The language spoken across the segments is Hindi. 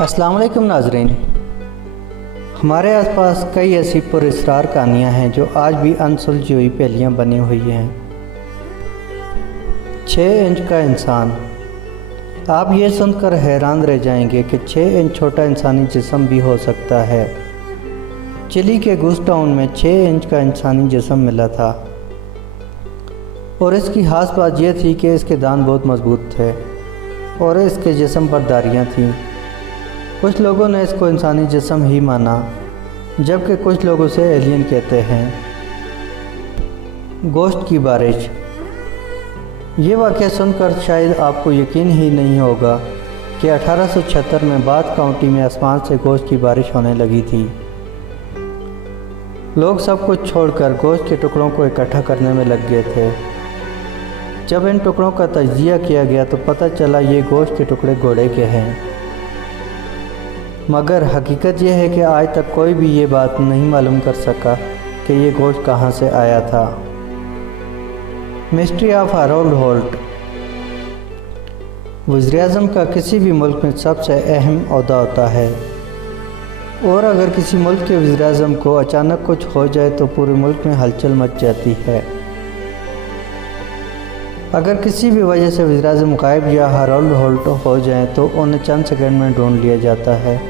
अस्सलाम वालेकुम नाज़रीन। हमारे आसपास कई ऐसी पुरअसरार कहानियाँ हैं जो आज भी अनसुलझी हुई पहेलियाँ बनी हुई हैं। 6 इंच का इंसान। आप ये सुनकर हैरान रह जाएंगे कि 6 इंच छोटा इंसानी जिस्म भी हो सकता है। चिली के गुस टाउन में 6 इंच का इंसानी जिस्म मिला था और इसकी खास बात यह थी कि इसके दांत बहुत मजबूत थे और इसके जिस्म पर धारियाँ थीं। कुछ लोगों ने इसको इंसानी जिस्म ही माना, जबकि कुछ लोग उसे एलियन कहते हैं। गोश्त की बारिश। ये वाक़या सुनकर शायद आपको यकीन ही नहीं होगा कि 1876 में बाथ काउंटी में आसमान से गोश्त की बारिश होने लगी थी। लोग सब कुछ छोड़कर गोश्त के टुकड़ों को इकट्ठा करने में लग गए थे। जब इन टुकड़ों का तजिया किया गया तो पता चला ये गोश्त के टुकड़े घोड़े के हैं, मगर हकीकत यह है कि आज तक कोई भी ये बात नहीं मालूम कर सका कि ये गोश्त कहाँ से आया था। Mystery of Harold Holt. वज़ीर-ए-आज़म का किसी भी मुल्क में सबसे अहम ओहदा होता है और अगर किसी मुल्क के वज़ीर-ए-आज़म को अचानक कुछ हो जाए तो पूरे मुल्क में हलचल मच जाती है। अगर किसी भी वजह से वज़ीर-ए-आज़म गायब या हैरोल्ड होल्ट हो जाएं तो उन्हें चंद सेकंड में ढूंढ लिया जाता है।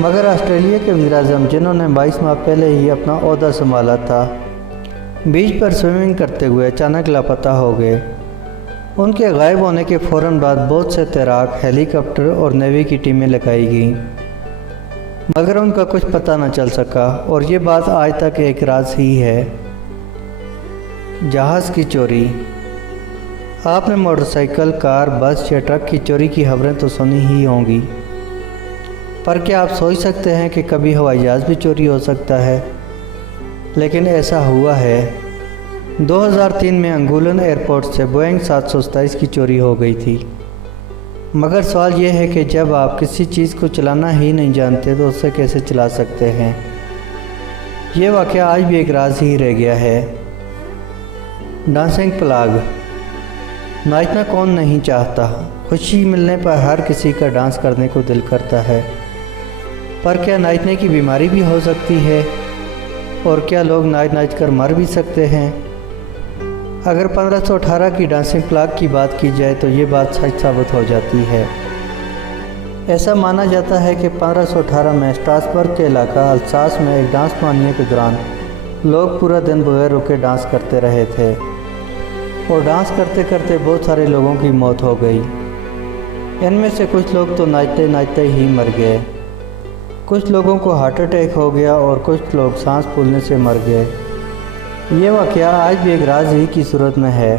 मगर ऑस्ट्रेलिया के वज़ीर-ए-आज़म, जिन्होंने 22 माह पहले ही अपना ओहदा संभाला था, बीच पर स्विमिंग करते हुए अचानक लापता हो गए। उनके गायब होने के फ़ौरन बाद बहुत से तैराक, हेलीकॉप्टर और नेवी की टीमें लगाई गईं, मगर उनका कुछ पता न चल सका और ये बात आज तक एक राज ही है। जहाज़ की चोरी। आपने मोटरसाइकिल, कार, बस या ट्रक की चोरी की खबरें तो सुनी ही होंगी, पर क्या आप सोच सकते हैं कि कभी हवाई जहाज़ भी चोरी हो सकता है? लेकिन ऐसा हुआ है। 2003 में अंगुलन एयरपोर्ट से बोइंग 727 की चोरी हो गई थी। मगर सवाल यह है कि जब आप किसी चीज़ को चलाना ही नहीं जानते तो उसे कैसे चला सकते हैं? ये वाक़या आज भी एक राज ही रह गया है। Dancing plague. नाचना कौन नहीं चाहता? खुशी मिलने पर हर किसी का डांस करने को दिल करता है, पर क्या नाचने की बीमारी भी हो सकती है? और क्या लोग नाच नाच कर मर भी सकते हैं? अगर 1518 की डांसिंग प्लाग की बात की जाए तो ये बात सच साबित हो जाती है। ऐसा माना जाता है कि 1518 में स्ट्रासबर्ग के इलाका अल्सास में एक डांस मानिए के दौरान लोग पूरा दिन बगैर रुके डांस करते रहे थे और डांस करते करते बहुत सारे लोगों की मौत हो गई। इनमें से कुछ लोग तो नाचते नाचते ही मर गए, कुछ लोगों को हार्ट अटैक हो गया और कुछ लोग सांस फूलने से मर गए। ये वाक़या आज भी एक राज ही की सूरत में है।